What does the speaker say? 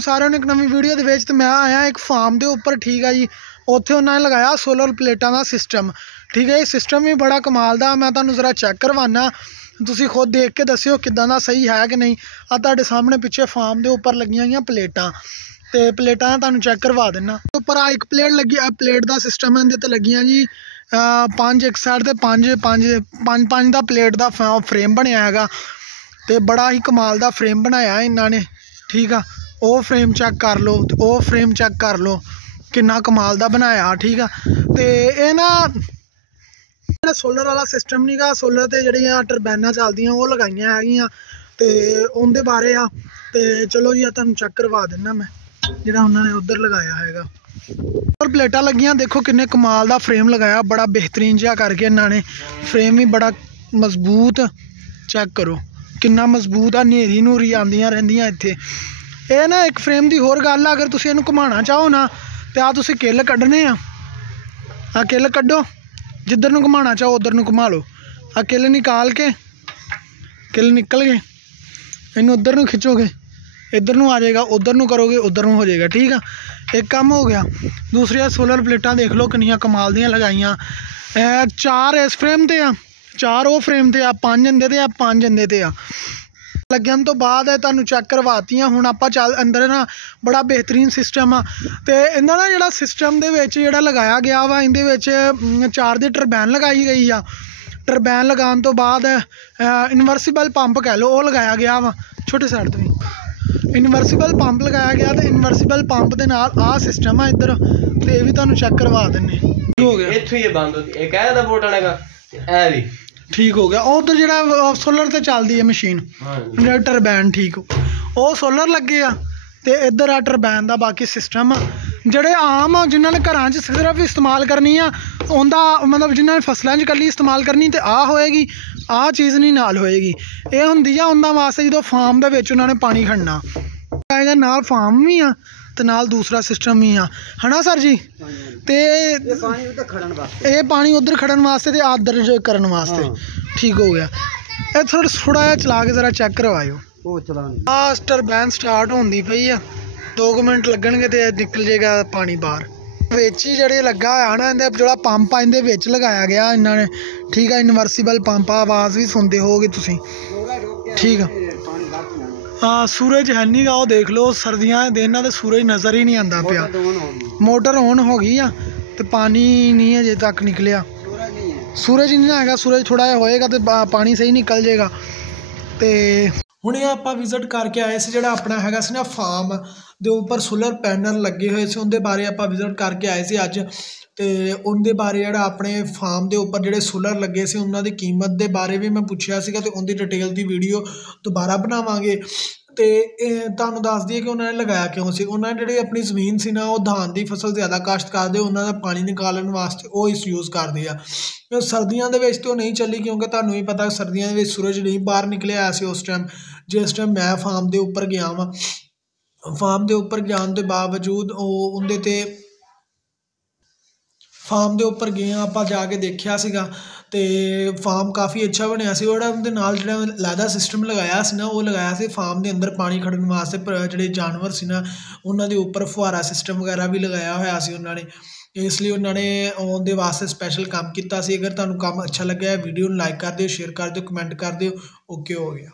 ਸਾਰਿਆਂ ਨੂੰ ਇੱਕ ਨਵੀਂ ਵੀਡੀਓ ਦੇ ਵਿੱਚ। ਤੇ मैं आया एक फार्म के उपर, ठीक है जी। उत्थे उन्होंने लगाया सोलर प्लेटा का सिस्टम, ठीक है। ये सिस्टम भी बड़ा कमाल का, मैं तुहानूं जरा चैक करवाना, तुसीं खुद देख के दस्सिओ किदां दा सही है कि नहीं। आ तुहाडे सामने पिछे फार्म के उपर लगियां होईयां प्लेटां, ते प्लेटां तुहानूं चैक करवा देना। उपर आ एक प्लेट लगी, प्लेट का सिस्टम है, इहदे ते लगियां जी 5 एक साइड ते 5 दा प्लेट का फ्रेम बनिया हैगा, ते बड़ा ही कमाल का फ्रेम बनाया इन्होंने, ठीक है। वो फ्रेम चेक कर लो, तो वो फ्रेम चेक कर लो, किन्ना कमाल का बनाया, ठीक है। तो ये ना सोलर वाला सिस्टम नहीं गा, सोलर ते जड़ियां टरबाइनां चलदियां वो लगाइयां हैगियां, ते उनदे बारे आ। ते चलो जी तुहानूं चेक करवा देना मैं, जिहड़ा उन्होंने उधर लगाया हैगा। और प्लेटां लगियां, देखो किन्ने कमाल का फ्रेम लगाया, बड़ा बेहतरीन जिहा करके इन्होंने फ्रेम भी बड़ा मजबूत, चेक करो किन्ना मजबूत आ। नेरी नूरी आंदियां रहिंदियां इत्थे। ये ना एक फ्रेम की होर गल, अगर तुसीं इहनूं घुमाना चाहो ना, तो आ तुसीं किल कड्ढने आ किल कड्ढो, जिधर नूं घुमाना चाहो उधर नूं घुमा लो। आ किल निकाल के, किल निकल गए, इनू उधर नूं खिंचोगे इधर नूं आ जाएगा, उधर नूं करोगे उधर नूं हो जाएगा, ठीक है। एक काम हो गया। दूसरी सोलर प्लेटां देख लो कितनियां कमाल दियां लगाइयां। 4 इस फ्रेम ते आ, 4 वो फ्रेम ते आ, 5 इंदे ते आ, 5 इंदे ते आ। लगन तो बाद तुहानूं चेक करवातियां। हुण आपां चल अंदर ना, बड़ा बेहतरीन सिस्टम आ। तो इन्हां दा जिहड़ा सिस्टम दे विच जिहड़ा लगाया गया वा, इहदे विच 4 दी टरबाइन लगाई गई आ। टरबाइन लगाने तो बाद इनवर्सिबल पंप कह लो, वो लगाया गया वा। छोटे साइड तो भी इनवर्सिबल पंप लगाया गया, तो इनवर्सिबल पंप के नाल आ सिस्टम आ इधर, तो ये भी तुहानूं चेक करवा दिन्ने। हो गया इत्थों ही बंद होती है, कहदा बोट आने का ऐ भी ठीक हो गया। उधर जो सोलर ते चलती है मशीन टरबाइन, ठीक वो सोलर लगे आ, ते इधर आ टरबाइन का बाकी सिस्टम आ। जेह्ड़े आम जिन्होंने घरां च सिर्फ इस्तेमाल करनी आ, उनका मतलब जिन्होंने फसलों च कल्ली इस्तेमाल करनी, तो आ होएगी, आ चीज़ नहीं नाल होएगी। ये हुंदी आ उन्हां वास्ते जो फार्म दे विच उन्होंने पानी खड़ना आएगा, नाल फार्म भी आ ते नाल दूसरा सिस्टम भी आ, है ना सर जी। ते ये पानी उधर खड़न वास्ते ते आदर करन वास्ते, ठीक हो गया। ये थोड़ा जिहा चला के जरा चेक करवाओ। टरबाइन स्टार्ट होंदी पई आ, 2 मिनट लगणगे ते निकल जाएगा पानी बाहर। विच ही जेह्ड़े लगा होया ना, इहदे जेह्ड़ा पंप आ इहदे विच लगाया गया इन्होंने, ठीक है। इनवर्सिबल पंप आ, आवाज़ भी सुनते होगे तुसीं, ठीक है। हाँ सूरज है नहीं गा, वो देख लो सर्दियां के दिन तो सूरज नज़र ही नहीं आता पिया। मोटर ऑन हो गई आ, तो पानी नहीं अजे तक निकलिया, सूरज नहीं है, सूरज थोड़ा जिहा होएगा तो पानी सही निकल जाएगा। तो हुणे आपां विजिट करके आए सी, जिहड़ा अपना हैगा सी ना फार्म दे उपर सोलर पैनल लगे हुए सी, उनके बारे आपां विजिट करके आए सी अज। तो उनके बारे जिहड़ा अपने फार्म के उपर जिहड़े सोलर लगे सी, उन्हां दी कीमत के बारे भी मैं पुछया सीगा, ते उनकी डिटेल की वीडियो दोबारा बनावांगे। तो तुहानूं दस दईए कि उन्होंने लगाया क्यों सी। उन्होंने जिहड़ी अपनी जमीन सी ना, वो धान की फसल ज़्यादा काश्त करदे, उन्हां दा पानी निकालण वास्ते वो इस यूज़ करदे आ। सर्दियों के तो नहीं चली, क्योंकि तुहानूं भी पता सर्दियों के सूरज नहीं बाहर निकलिया सी उस टाइम, जिस टाइम मैं फार्म के उपर गया वां। फार्म के उपर जाने के बावजूद उहदे ते फार्म के उपर गए आपां जाके देखिया सीगा, ते फार्म काफ़ी अच्छा बनया सी। और उहदे नाल जिहड़ा लैदा सिस्टम लगाया सी ना, वो लगाया सी फार्म के अंदर पानी खड़न वास्ते, जिहड़े जानवर सी ना उन्हां दे उपर फुहारा सिस्टम वगैरह भी लगाया होया सी उन्होंने, इसलिए उन्होंने उहदे वास्ते स्पैशल काम किया सी। अगर तुहानूं काम अच्छा लग्या वीडियो लाइक कर दिओ, शेयर कर दिओ, कमेंट कर दिओ। ओके हो गया।